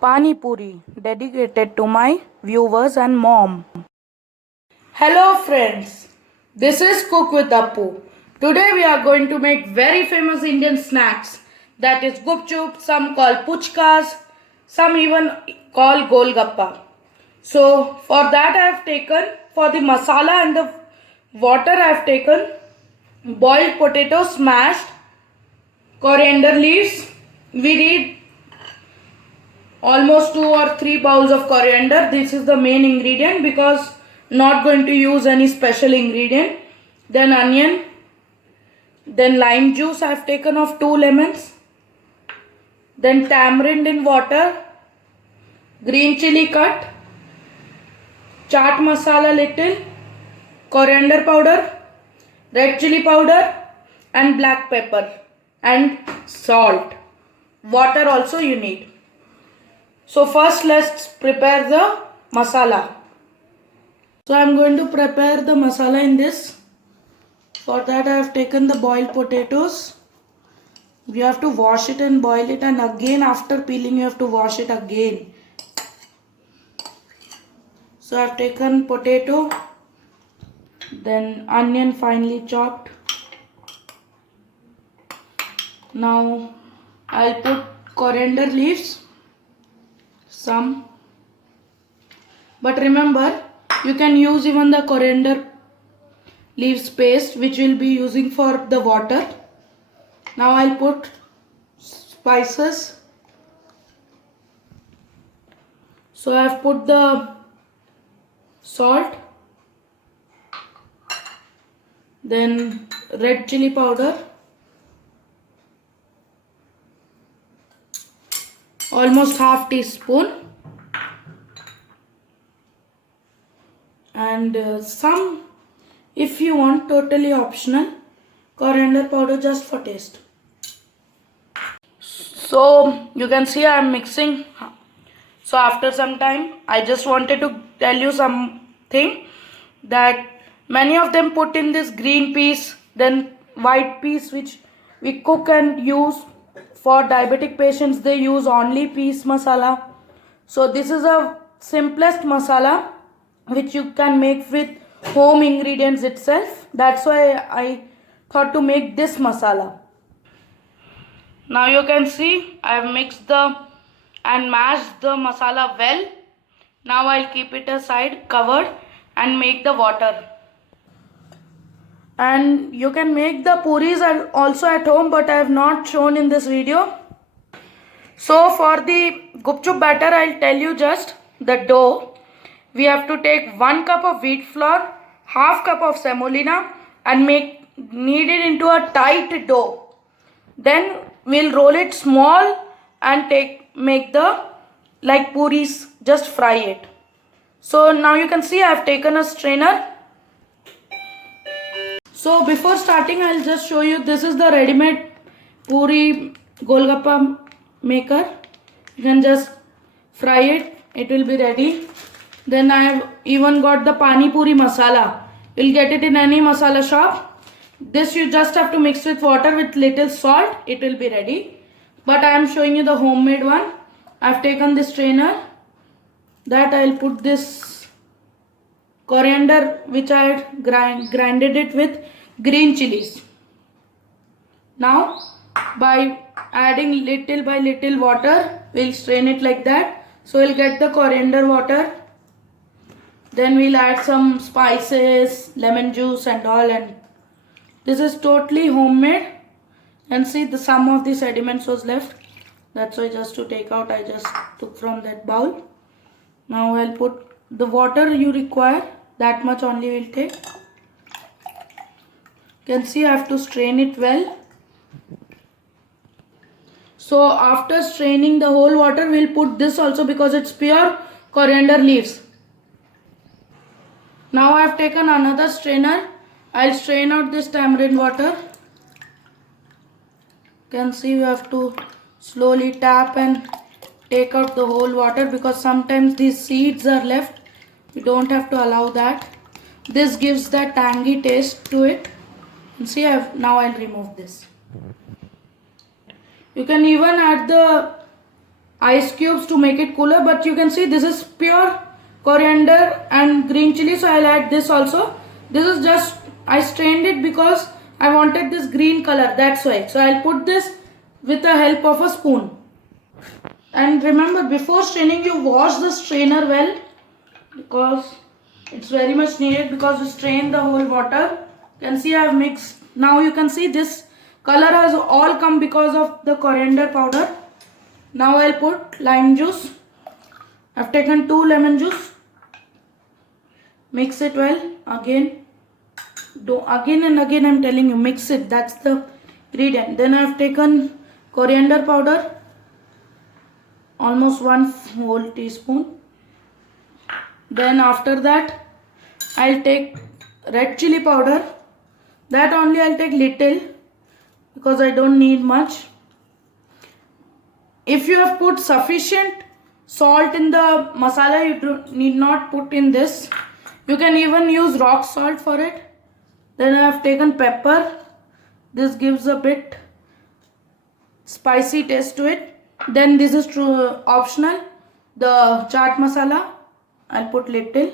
Pani Puri, dedicated to my viewers and mom. Hello friends, this is Cook with Appu. Today we are going to make very famous Indian snacks, that is gupchup, some call puchkas, some even call golgappa. So for that I have taken, for the masala and the water I have taken boiled potato smashed, coriander leaves, we need almost 2 or 3 bowls of coriander. This is the main ingredient because not going to use any special ingredient. Then onion, then lime juice I have taken of 2 lemons, then tamarind in water, green chili cut, chaat masala little, coriander powder, red chili powder and black pepper and salt. Water also you need. So first let's prepare the masala. So I am going to prepare the masala in this. For that I have taken the boiled potatoes. You have to wash it and boil it, and again after peeling you have to wash it again. So I have taken potato, then onion finely chopped. Now I'll put coriander leaves. Some, but remember you can use even the coriander leaves paste which we'll be using for the water. Now I'll put spices. So I have put the salt, then red chili powder, almost half teaspoon, and some, if you want, totally optional, coriander powder just for taste. So you can see I am mixing. So after some time I just wanted to tell you something, that many of them put in this green peas, then white peas which we cook and use. For diabetic patients they use only peas masala. So this is a simplest masala which you can make with home ingredients itself. That's why I thought to make this masala. Now you can see I have mixed and mashed the masala well. Now I'll keep it aside covered and make the water. And you can make the puris also at home, but I have not shown in this video. So for the gupchup batter I'll tell you just the dough. We have to take 1 cup of wheat flour, half cup of semolina and knead it into a tight dough. Then we'll roll it small and make the like puris, just fry it. So now you can see I have taken a strainer. So before starting I'll just show you, this is the ready-made puri golgappa maker. You can just fry it, it will be ready. Then I have even got the pani puri masala. You'll get it in any masala shop. This you just have to mix with water with little salt, it will be ready. But I am showing you the homemade one. I have taken this strainer, that I will put this coriander which I had grinded it with green chilies. Now by adding little by little water, we'll strain it like that. So we'll get the coriander water. Then we'll add some spices, lemon juice and all, and this is totally homemade. And see, some of the sediments was left. That's why just to take out I just took from that bowl. Now I'll put the water you require, that much only we'll take. You can see I have to strain it well. So after straining the whole water, we'll put this also because it's pure coriander leaves. Now I have taken another strainer. I'll strain out this tamarind water. You can see you have to slowly tap and take out the whole water because sometimes these seeds are left. You don't have to allow that. This gives that tangy taste to it. And see, now I'll remove this. You can even add the ice cubes to make it cooler, but you can see this is pure coriander and green chili, so I'll add this also. This is just, I strained it because I wanted this green color, that's why. So I'll put this with the help of a spoon. And remember, before straining you wash the strainer well, because it's very much needed, because you strain the whole water. You can see I have mixed. Now you can see this color has all come because of the coriander powder. Now I'll put lime juice. I've taken 2 lemon juice. Mix it well again. Do again and again, I'm telling you, mix it. That's the ingredient. Then I've taken coriander powder, almost 1 whole teaspoon. Then after that, I'll take red chili powder. That only I'll take little because I don't need much. If you have put sufficient salt in the masala, you need not put in this. You can even use rock salt for it. Then I have taken pepper. This gives a bit spicy taste to it. Then this is optional. The chaat masala, I'll put little,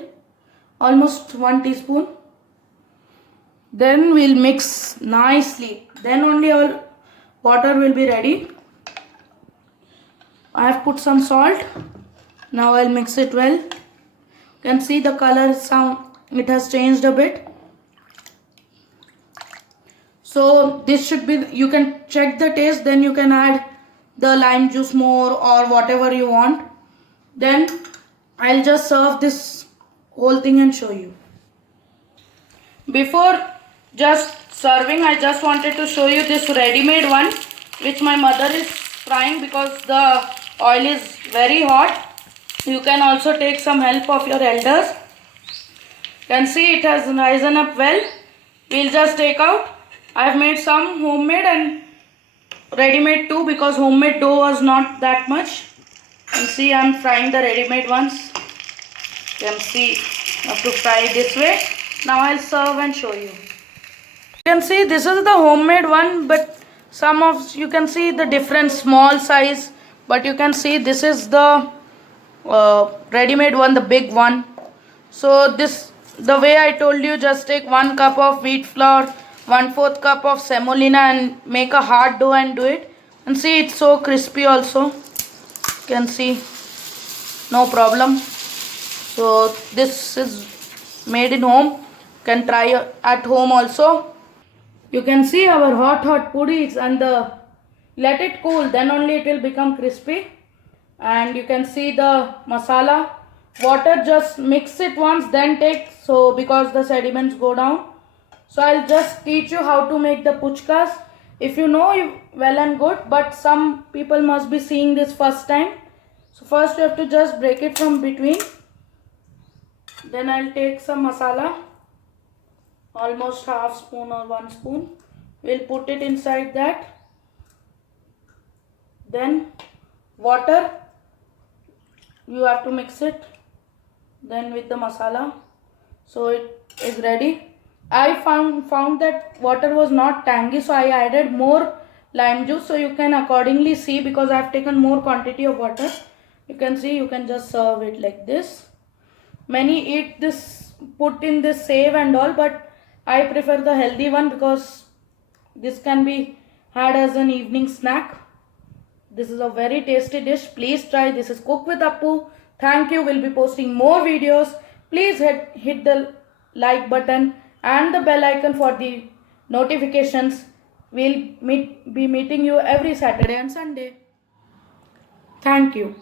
almost 1 teaspoon. Then we'll mix nicely. Then only our water will be ready. I have put some salt. Now I'll mix it well. You can see the color it has changed a bit. So this should be, you can check the taste, then you can add the lime juice more or whatever you want. Then I'll just serve this whole thing and show you. Before just serving, I just wanted to show you this ready-made one which my mother is frying because the oil is very hot. You can also take some help of your elders. You can see it has risen up well. We'll just take out. I have made some homemade and ready-made too because homemade dough was not that much. You can see I'm frying the ready-made ones. You can see I have to fry this way. Now I'll serve and show you. You can see this is the homemade one, but some of you can see the different small size, but you can see this is the ready-made one, the big one. So this, the way I told you, just take 1 cup of wheat flour, 1/4 cup of semolina and make a hard dough and do it. And see, it's so crispy also. You can see, no problem. So this is made in home. You can try at home also. You can see our hot puris, and let it cool, then only it will become crispy. And you can see the masala. Water, just mix it once, then take, so because the sediments go down. So I'll just teach you how to make the puchkas. If you know, well and good, but some people must be seeing this first time. So first you have to just break it from between. Then I'll take some masala, almost half spoon or 1 spoon. We'll put it inside that. Then water, you have to mix it then with the masala. So it is ready. I found that water was not tangy, so I added more lime juice. So you can accordingly see, because I have taken more quantity of water. You can see, you can just serve it like this. Many eat this, put in this save and all, but I prefer the healthy one because this can be had as an evening snack. This is a very tasty dish. Please try. This is Cook with Appu. Thank you. We'll be posting more videos. Please hit the like button and the bell icon for the notifications. We'll be meeting you every Saturday and Sunday. Thank you.